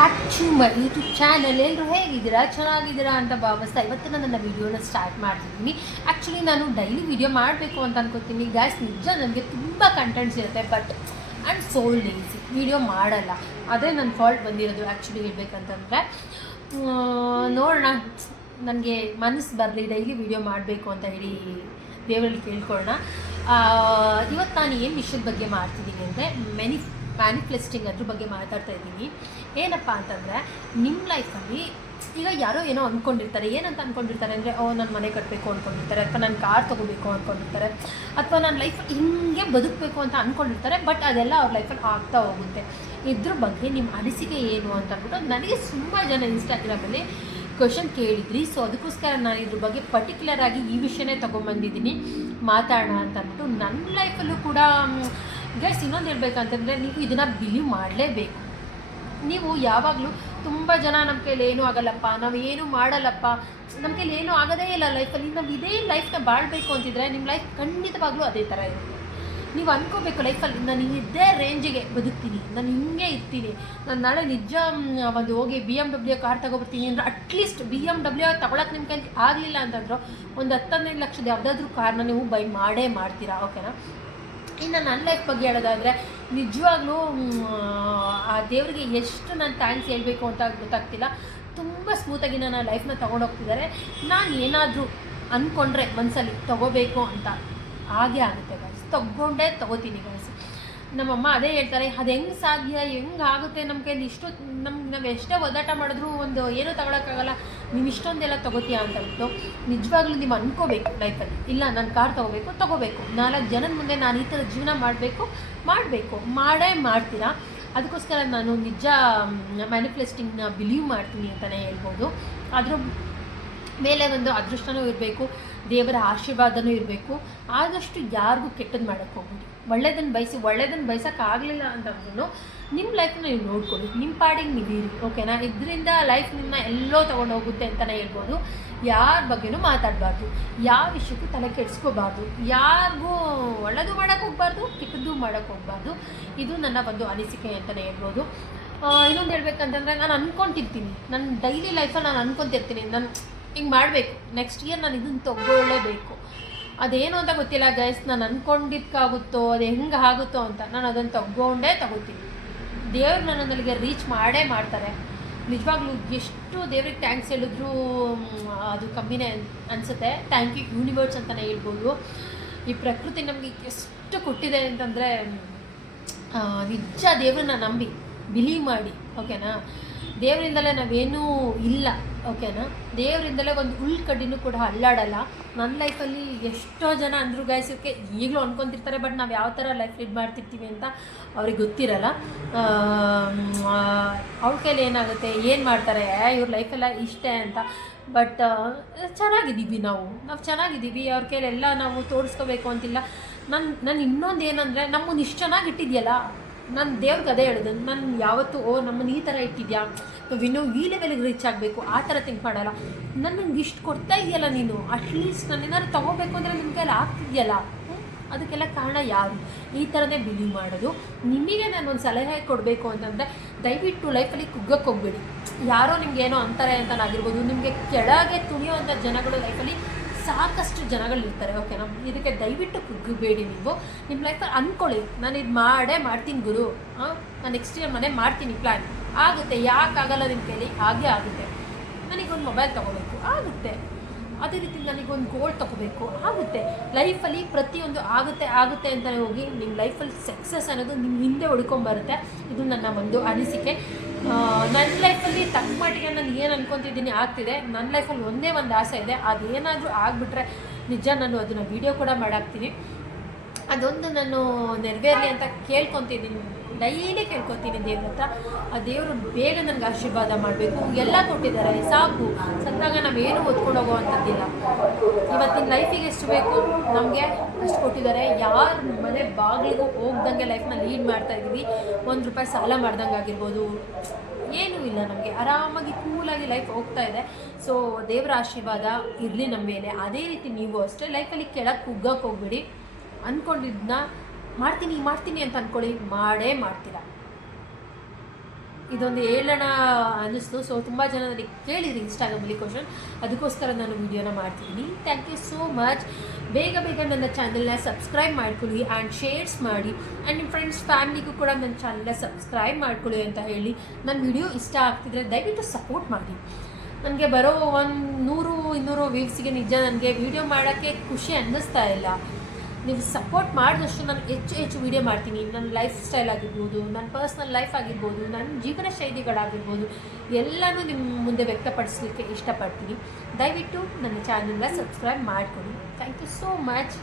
Back to my YouTube channel. ಎಲ್ಲರೂ ಹೇಗಿದ್ದೀರಾ, ಚೆನ್ನಾಗಿದ್ದೀರಾ ಅಂತ ಭಾವಿಸ್ತಾ ಇವತ್ತಿನ ನನ್ನ ವೀಡಿಯೋನ ಸ್ಟಾರ್ಟ್ ಮಾಡ್ತಿದ್ದೀನಿ. ಆ್ಯಕ್ಚುಲಿ ನಾನು ಡೈಲಿ ವೀಡಿಯೋ ಮಾಡಬೇಕು ಅಂತ ಅನ್ಕೋತೀನಿ ಗ್ಯಾಸ್. ನಿಜ ನನಗೆ ತುಂಬ ಕಂಟೆಂಟ್ಸ್ ಇರುತ್ತೆ, but and so lazy video ಮಾಡಲ್ಲ. ಅದೇ ನನ್ನ ಫಾಲ್ಟ್ ಬಂದಿರೋದು ಆ್ಯಕ್ಚುಲಿ ಹೇಳ್ಬೇಕಂತಂದರೆ. ನೋಡೋಣ, ನನಗೆ ಮನಸ್ಸು ಬರಲಿ ಡೈಲಿ ವೀಡಿಯೋ ಮಾಡಬೇಕು ಅಂತ ಹೇಳಿ ದೇವರಲ್ಲಿ ಕೇಳ್ಕೊಳ್ಳೋಣ. ಇವತ್ತು ನಾನು ಏನು ವಿಷಯದ ಬಗ್ಗೆ ಮಾಡ್ತಿದ್ದೀನಿ ಅಂದರೆ ಮ್ಯಾನಿಫೆಸ್ಟಿಂಗ್ ಅದ್ರ ಬಗ್ಗೆ ಮಾತಾಡ್ತಾ ಇದ್ದೀನಿ. ಏನಪ್ಪ ಅಂತಂದರೆ, ನಿಮ್ಮ ಲೈಫಲ್ಲಿ ಈಗ ಯಾರೋ ಏನೋ ಅಂದ್ಕೊಂಡಿರ್ತಾರೆ. ಏನಂತ ಅಂದ್ಕೊಂಡಿರ್ತಾರೆ ಅಂದರೆ, ನಾನು ಮನೆ ಕಟ್ಟಬೇಕು ಅಂದ್ಕೊಂಡಿರ್ತಾರೆ, ಅಥವಾ ನಾನು ಕಾರ್ ತೊಗೋಬೇಕು ಅಂದ್ಕೊಂಡಿರ್ತಾರೆ, ಅಥವಾ ನನ್ನ ಲೈಫ್ ಹಿಂಗೆ ಬದುಕಬೇಕು ಅಂತ ಅಂದ್ಕೊಂಡಿರ್ತಾರೆ. ಬಟ್ ಅದೆಲ್ಲ ಅವ್ರ ಲೈಫಲ್ಲಿ ಆಗ್ತಾ ಹೋಗುತ್ತೆ. ಇದ್ರ ಬಗ್ಗೆ ನಿಮ್ಮ ಅನಿಸಿಕೆ ಏನು ಅಂತ ಅಂದ್ಬಿಟ್ಟು ನನಗೆ ತುಂಬ ಜನ ಇನ್ಸ್ಟಾಗ್ರಾಮಲ್ಲಿ ಕ್ವಶನ್ ಕೇಳಿದ್ರಿ. ಸೊ ಅದಕ್ಕೋಸ್ಕರ ನಾನು ಇದ್ರ ಬಗ್ಗೆ ಪರ್ಟಿಕ್ಯುಲರ್ ಆಗಿ ಈ ವಿಷಯನೇ ತೊಗೊಂಬಂದಿದ್ದೀನಿ, ಮಾತಾಡೋಣ ಅಂತ ಅಂದ್ಬಿಟ್ಟು. ನನ್ನ ಲೈಫಲ್ಲೂ ಕೂಡ ಗೈಸ್ ಇನ್ನೊಂದು ಹೇಳ್ಬೇಕಂತಂದರೆ, ನೀವು ಇದನ್ನು ಬಿಲೀವ್ ಮಾಡಲೇಬೇಕು. ನೀವು ಯಾವಾಗಲೂ ತುಂಬ ಜನ ನಮ್ಮ ಕೈಲಿ ಏನೂ ಆಗಲ್ಲಪ್ಪ, ನಾವು ಏನೂ ಮಾಡಲ್ಲಪ್ಪ, ನಮ್ಮ ಕೈಲಿ ಏನೂ ಆಗೋದೇ ಇಲ್ಲ ಲೈಫಲ್ಲಿ, ನಾವು ಇದೇ ಲೈಫ್ನ ಬಾಳಬೇಕು ಅಂತಿದ್ರೆ ನಿಮ್ಮ ಲೈಫ್ ಖಂಡಿತವಾಗ್ಲೂ ಅದೇ ಥರ ಇರುತ್ತೆ. ನೀವು ಅಂದ್ಕೋಬೇಕು ಲೈಫಲ್ಲಿ ನಾನು ಇದೇ ರೇಂಜಿಗೆ ಬದುಕ್ತೀನಿ, ನಾನು ಹಿಂಗೆ ಇರ್ತೀನಿ, ನಾನು ನಾಳೆ ನಿಜ ಒಂದು ಹೋಗಿ BMW ಕಾರ್ ತೊಗೊಬರ್ತೀನಿ ಅಂದರೆ ಅಟ್ಲೀಸ್ಟ್ BMW ತೊಗೊಳಕ್ಕೆ ನಿಮ್ಮ ಕೈಲಿ ಆಗಲಿಲ್ಲ ಅಂತಂದ್ರು ಒಂದು 10-15 ಲಕ್ಷದ ಯಾವುದಾದ್ರೂ ಕಾರ್ನ ನೀವು ಬೈ ಮಾಡೇ ಮಾಡ್ತೀರಾ, ಓಕೆನಾ. ಇನ್ನು ನನ್ನ ಲೈಫ್ ಬಗ್ಗೆ ಹೇಳೋದಾದರೆ, ನಿಜವಾಗ್ಲೂ ಆ ದೇವರಿಗೆ ಎಷ್ಟು ನಾನು ಥ್ಯಾಂಕ್ಸ್ ಹೇಳಬೇಕು ಅಂತ ಗೊತ್ತಾಗ್ತಿಲ್ಲ. ತುಂಬ ಸ್ಮೂತಾಗಿ ನನ್ನ ಲೈಫ್ನ ತೊಗೊಂಡೋಗ್ತಿದ್ದಾರೆ. ನಾನು ಏನಾದರೂ ಅಂದ್ಕೊಂಡ್ರೆ ಮನಸ್ಸಲ್ಲಿ ತೊಗೋಬೇಕು ಅಂತ ಹಾಗೇ ಆಗುತ್ತೆ ಗೈಸ್, ತೊಗೋತೀನಿ ಗೈಸ್. ನಮ್ಮಮ್ಮ ಅದೇ ಹೇಳ್ತಾರೆ, ಅದು ಹೆಂಗೆ ಸಾಧ್ಯ, ಹೆಂಗೆ ಆಗುತ್ತೆ ನಮ್ಮ ಕೈಲಿ ಇಷ್ಟು, ನಾವು ಎಷ್ಟೇ ಒದ್ದಾಟ ಮಾಡಿದ್ರೂ ಒಂದು ಏನೂ ತಗೊಳಕ್ಕಾಗಲ್ಲ, ನೀವು ಇಷ್ಟೊಂದೆಲ್ಲ ತೊಗೋತೀಯ ಅಂತ ಹೇಳ್ಬಿಟ್ಟು. ನಿಜವಾಗ್ಲೂ ನೀವು ಅಂದ್ಕೋಬೇಕು ಲೈಫಲ್ಲಿ, ಇಲ್ಲ ನಾನು ಕಾರ್ ತೊಗೋಬೇಕು, 4 ಜನದ ಮುಂದೆ ನಾನು ಈ ಥರ ಜೀವನ ಮಾಡಬೇಕು, ಮಾಡೇ ಮಾಡ್ತೀರಾ. ಅದಕ್ಕೋಸ್ಕರ ನಾನು ನಿಜ ಮ್ಯಾನಿಫೆಸ್ಟಿಂಗ್ನ ಬಿಲೀವ್ ಮಾಡ್ತೀನಿ ಅಂತಲೇ ಹೇಳ್ಬೋದು. ಅದ್ರ ಮೇಲೆ ಒಂದು ಅದೃಷ್ಟನೂ ಇರಬೇಕು, ದೇವರ ಆಶೀರ್ವಾದನೂ ಇರಬೇಕು. ಆದಷ್ಟು ಯಾರಿಗೂ ಕೆಟ್ಟದ್ದು ಮಾಡೋಕ್ಕೆ ಹೋಗ್ಬಿಡಿ, ಒಳ್ಳೇದನ್ನು ಬಯಸೋಕ್ಕಾಗಲಿಲ್ಲ ಅಂತಂದ್ರೂ ನಿಮ್ಮ ಲೈಫನ್ನ ನೀವು ನೋಡ್ಕೊಳ್ಳಿ, ನಿಮ್ಮ ಪಾಡಿಗೆ ನೀವಿರಿ, ಓಕೆನಾ. ಇದರಿಂದ ಲೈಫ್ ನಿಮ್ಮನ್ನ ಎಲ್ಲೋ ತೊಗೊಂಡು ಹೋಗುತ್ತೆ ಅಂತಲೇ ಹೇಳ್ಬೋದು. ಯಾರ ಬಗ್ಗೆನೂ ಮಾತಾಡಬಾರ್ದು, ಯಾವ ವಿಷಯಕ್ಕೂ ತಲೆ ಕೆಡಿಸ್ಕೋಬಾರ್ದು, ಯಾರಿಗೂ ಒಳ್ಳೆಯದು ಮಾಡೋಕ್ಕೆ ಹೋಗ್ಬಾರ್ದು, ಕೆಟ್ಟದ್ದು ಮಾಡೋಕ್ಕೆ ಹೋಗ್ಬಾರ್ದು. ಇದು ನನ್ನ ಒಂದು ಅನಿಸಿಕೆ ಅಂತಲೇ ಹೇಳ್ಬೋದು. ಇನ್ನೊಂದು ಹೇಳ್ಬೇಕಂತಂದರೆ, ನಾನು ಅಂದ್ಕೊತಿರ್ತೀನಿ, ನನ್ನ ಡೈಲಿ ಲೈಫಲ್ಲಿ ನಾನು ಅಂದ್ಕೊತಿರ್ತೀನಿ, ನಾನು ಹಿಂಗೆ ಮಾಡಬೇಕು, ನೆಕ್ಸ್ಟ್ ಇಯರ್ ನಾನು ಇದನ್ನು ತೊಗೊಳ್ಳೇಬೇಕು. ಅದೇನು ಅಂತ ಗೊತ್ತಿಲ್ಲ ಗೈಸ್, ನಾನು ಅಂದ್ಕೊಂಡಿದ್ದಕ್ಕಾಗುತ್ತೋ ಅದು ಹೆಂಗೆ ಆಗುತ್ತೋ ಅಂತ ನಾನು ಅದನ್ನು ತಗೋತೀನಿ. ದೇವ್ರು ನನ್ನಲ್ಲಿಗೆ ರೀಚ್ ಮಾಡೇ ಮಾಡ್ತಾರೆ. ನಿಜವಾಗ್ಲೂ ಎಷ್ಟು ದೇವ್ರಿಗೆ ಥ್ಯಾಂಕ್ಸ್ ಹೇಳಿದ್ರು ಅದು ಕಮ್ಮಿನೇ ಅನಿಸುತ್ತೆ. ಥ್ಯಾಂಕ್ ಯು ಯೂನಿವರ್ಸ್ ಅಂತಲೇ ಹೇಳ್ಬೋದು. ಈ ಪ್ರಕೃತಿ ನಮಗೆ ಎಷ್ಟು ಕೊಟ್ಟಿದೆ ಅಂತಂದರೆ, ನಿಜ ದೇವ್ರನ್ನ ನಂಬಿ ಬಿಲೀವ್ ಮಾಡಿ, ಓಕೆನಾ. ದೇವರಿಂದಲೇ ನಾವೇನೂ ಇಲ್ಲ, ಓಕೆನಾ. ದೇವರಿಂದಲೇ ಒಂದು ಕಡ್ಡಿನೂ ಕೂಡ ಅಲ್ಲಾಡಲ್ಲ. ನನ್ನ ಲೈಫಲ್ಲಿ ಎಷ್ಟೋ ಜನ ಅಂದರು ಗಾಯ್ಸೋಕ್ಕೆ ಈಗಲೂ ಅನ್ಕೊತಿರ್ತಾರೆ, ಬಟ್ ನಾವು ಯಾವ ಥರ ಲೈಫ್ ಲೀಡ್ ಮಾಡ್ತಿರ್ತೀವಿ ಅಂತ ಅವ್ರಿಗೆ ಗೊತ್ತಿರಲ್ಲ. ಅವ್ರ ಕೈಲಿ ಏನಾಗುತ್ತೆ, ಏನು ಮಾಡ್ತಾರೆ, ಇವ್ರ ಲೈಫೆಲ್ಲ ಇಷ್ಟೇ ಅಂತ. ಬಟ್ ಚೆನ್ನಾಗಿದ್ದೀವಿ, ನಾವು ಚೆನ್ನಾಗಿದ್ದೀವಿ. ಅವ್ರ ಕೈಲೆಲ್ಲ ನಾವು ತೋರಿಸ್ಕೋಬೇಕು ಅಂತಿಲ್ಲ. ನಾನು ಇನ್ನೊಂದು ಏನಂದರೆ, ನಮ್ಮನ್ನು ಇಷ್ಟು ಚೆನ್ನಾಗಿ ಇಟ್ಟಿದೆಯಲ್ಲ, ನಾನು ದೇವ್ರಿಗೆ ಅದೇ ಹೇಳಿದೆ, ನಾನು ಯಾವತ್ತೂ ನಮ್ಮನ್ನು ಈ ಥರ ಇಟ್ಟಿದ್ಯಾ, ನಾವಿನ್ನೂ ಈ ಲೆವೆಲ್ಗೆ ರೀಚ್ ಆಗಬೇಕು ಆ ಥರ ಥಿಂಕ್ ಮಾಡಲ್ಲ. ನನಗೆ ಇಷ್ಟು ಕೊಡ್ತಾ ಇದೆಯಲ್ಲ ನೀನು, ಅಟ್ಲೀಸ್ಟ್ ನಾನು ಏನಾದ್ರು ತೊಗೋಬೇಕು ಅಂದರೆ ನಿಮ್ಮ ಕೈಲಿ ಆಗ್ತಿದೆಯಲ್ಲ, ಅದಕ್ಕೆಲ್ಲ ಕಾರಣ ಯಾರು, ಈ ಥರನೇ ಬಿಲೀವ್ ಮಾಡೋದು. ನಿಮಗೆ ನಾನು ಒಂದು ಸಲಹೆ ಕೊಡಬೇಕು ಅಂತಂದರೆ, ದಯವಿಟ್ಟು ಲೈಫಲ್ಲಿ ಕುಗ್ಗಕ್ಕೆ ಹೋಗ್ಬೇಡಿ. ಯಾರೋ ನಿಮ್ಗೆ ಏನೋ ಅಂತಾರೆ ಅಂತನಾಗಿರ್ಬೋದು, ನಿಮಗೆ ಕೆಳಗೆ ತುಳಿಯೋವಂಥ ಜನಗಳು ಲೈಫಲ್ಲಿ ಸಾಕಷ್ಟು ಜನಗಳಿರ್ತಾರೆ, ಓಕೆನಾ. ಇದಕ್ಕೆ ದಯವಿಟ್ಟು ಕುಗ್ಗಬೇಡಿ. ನೀವು ನಿಮ್ಮ ಲೈಫಲ್ಲಿ ಅಂದ್ಕೊಳ್ಳಿ, ನಾನು ಇದು ಮಾಡ್ತೀನಿ ಗುರು, ನಾನು ನೆಕ್ಸ್ಟ್ ಇಯರ್ ಮನೆ ಮಾಡ್ತೀನಿ, ಪ್ಲ್ಯಾನ್ ಆಗುತ್ತೆ. ಯಾಕಾಗಲ್ಲ ನಿಮ್ಮ ಕೈಲಿ, ಹಾಗೇ ಆಗುತ್ತೆ. ನನಗೊಂದು ಮೊಬೈಲ್ ತೊಗೋಬೇಕು, ಆಗುತ್ತೆ. ಅದೇ ರೀತಿ ನನಗೊಂದು ಗೋಲ್ಡ್ ತೊಗೋಬೇಕು, ಆಗುತ್ತೆ. ಲೈಫಲ್ಲಿ ಪ್ರತಿಯೊಂದು ಆಗುತ್ತೆ ಅಂತಲೇ ಹೋಗಿ ನಿಮ್ಮ ಲೈಫಲ್ಲಿ ಸಕ್ಸಸ್ ಅನ್ನೋದು ನಿಮ್ಮ ಹಿಂದೆ ಹುಡ್ಕೊಂಬರುತ್ತೆ. ಇದು ನನ್ನ ಒಂದು ಅನಿಸಿಕೆ. ನನ್ನ ಲೈಫಲ್ಲಿ ತಕ್ಕ ಮಟ್ಟಿಗೆ ನಾನು ಏನು ಅನ್ಕೊತಿದ್ದೀನಿ ಆಗ್ತಿದೆ. ನನ್ನ ಲೈಫಲ್ಲಿ ಒಂದೇ ಒಂದು ಆಸೆ ಇದೆ, ಅದೇನಾದರೂ ಆಗಿಬಿಟ್ರೆ ನಿಜ ನಾನು ಅದನ್ನು ವೀಡಿಯೋ ಕೂಡ ಮಾಡಾಕ್ತೀನಿ. ಅದೊಂದು ನಾನು ನೆರವೇರಲಿ ಅಂತ ಕೇಳ್ಕೊತಿದ್ದೀನಿ, ಡೈಲಿ ಕೇಳ್ಕೊತೀನಿ ದೇವ್ರ ಹತ್ರ. ಆ ದೇವರು ಬೇಗ ನನಗೆ ಆಶೀರ್ವಾದ ಮಾಡಬೇಕು. ಎಲ್ಲ ಕೊಟ್ಟಿದ್ದಾರೆ, ಸಾಕು. ಸತ್ತಾಗ ನಾವೇನು ಓದ್ಕೊಂಡು ಹೋಗೋವಂಥದ್ದಿಲ್ಲ. ಇವತ್ತಿನ ಲೈಫಿಗೆ ಎಷ್ಟು ಬೇಕು ನಮಗೆ ಅಷ್ಟು ಕೊಟ್ಟಿದ್ದಾರೆ. ಯಾರ ಮನೆ ಬಾಗಿಲಿಗೂ ಹೋಗ್ದಂಗೆ ಲೈಫ್ನ ಲೀಡ್ ಮಾಡ್ತಾಯಿದ್ದೀವಿ. ₹1 ಸಾಲ ಮಾಡ್ದಂಗೆ ಆಗಿರ್ಬೋದು, ಏನೂ ಇಲ್ಲ ನಮಗೆ, ಆರಾಮಾಗಿ ಕೂಲಾಗಿ ಲೈಫ್ ಹೋಗ್ತಾ ಇದೆ. ಸೊ ದೇವರ ಆಶೀರ್ವಾದ ಇರಲಿ ನಮ್ಮ ಮೇಲೆ. ಅದೇ ರೀತಿ ನೀವು ಅಷ್ಟೇ ಲೈಫಲ್ಲಿ ಕೆಳಗೆ ಕುಗ್ಗಕ್ಕೆ ಹೋಗ್ಬೇಡಿ. ಅಂದ್ಕೊಂಡಿದ್ದನ್ನ ಮಾಡ್ತೀನಿ ಅಂತ ಅಂದ್ಕೊಳ್ಳಿ, ಮಾಡೇ ಮಾಡ್ತೀರಾ. ಇದೊಂದು ಹೇಳೋಣ ಅನ್ನಿಸ್ತು. ಸೊ ತುಂಬ ಜನ ನನಗೆ ಕೇಳಿದ್ರು ಇನ್ಸ್ಟಾಗ್ರಾಮಲ್ಲಿ ಕ್ವಶನ್, ಅದಕ್ಕೋಸ್ಕರ ನಾನು ವೀಡಿಯೋನ ಮಾಡ್ತಿದ್ದೀನಿ. Thank you so much. ಬೇಗ ನನ್ನ ಚಾನಲ್ನ ಸಬ್ಸ್ಕ್ರೈಬ್ ಮಾಡ್ಕೊಳ್ಳಿ ಆ್ಯಂಡ್ ಶೇರ್ಸ್ ಮಾಡಿ, ಆ್ಯಂಡ್ ನಿಮ್ಮ ಫ್ರೆಂಡ್ಸ್ ಫ್ಯಾಮಿಲಿಗೂ ಕೂಡ ನನ್ನ ಚಾನಲ್ನ ಸಬ್ಸ್ಕ್ರೈಬ್ ಮಾಡ್ಕೊಳ್ಳಿ ಅಂತ ಹೇಳಿ, ನನ್ನ ವಿಡಿಯೋ ಇಷ್ಟ ಆಗ್ತಿದ್ರೆ ದಯವಿಟ್ಟು ಸಪೋರ್ಟ್ ಮಾಡಿ. ನನಗೆ ಬರೋ 100-200 ವ್ಯೂವ್ಸಿಗೆ ನಿಜ ನನಗೆ ವೀಡಿಯೋ ಮಾಡೋಕ್ಕೆ ಖುಷಿ ಅನ್ನಿಸ್ತಾ ಇಲ್ಲ. ನೀವು ಸಪೋರ್ಟ್ ಮಾಡಿದಷ್ಟು ನಾನು ಹೆಚ್ಚು ವೀಡಿಯೋ ಮಾಡ್ತೀನಿ. ನನ್ನ ಲೈಫ್ ಸ್ಟೈಲ್ ಆಗಿರ್ಬೋದು, ನನ್ನ ಪರ್ಸ್ನಲ್ ಲೈಫ್ ಆಗಿರ್ಬೋದು, ನನ್ನ ಜೀವನ ಶೈಲಿಗಳಾಗಿರ್ಬೋದು, ಎಲ್ಲನೂ ನಿಮ್ಮ ಮುಂದೆ ವ್ಯಕ್ತಪಡಿಸಲಿಕ್ಕೆ ಇಷ್ಟಪಡ್ತೀನಿ. ದಯವಿಟ್ಟು ನನ್ನ ಚಾನಲ್ನ ಸಬ್ಸ್ಕ್ರೈಬ್ ಮಾಡಿಕೊಡಿ. Thank you so much.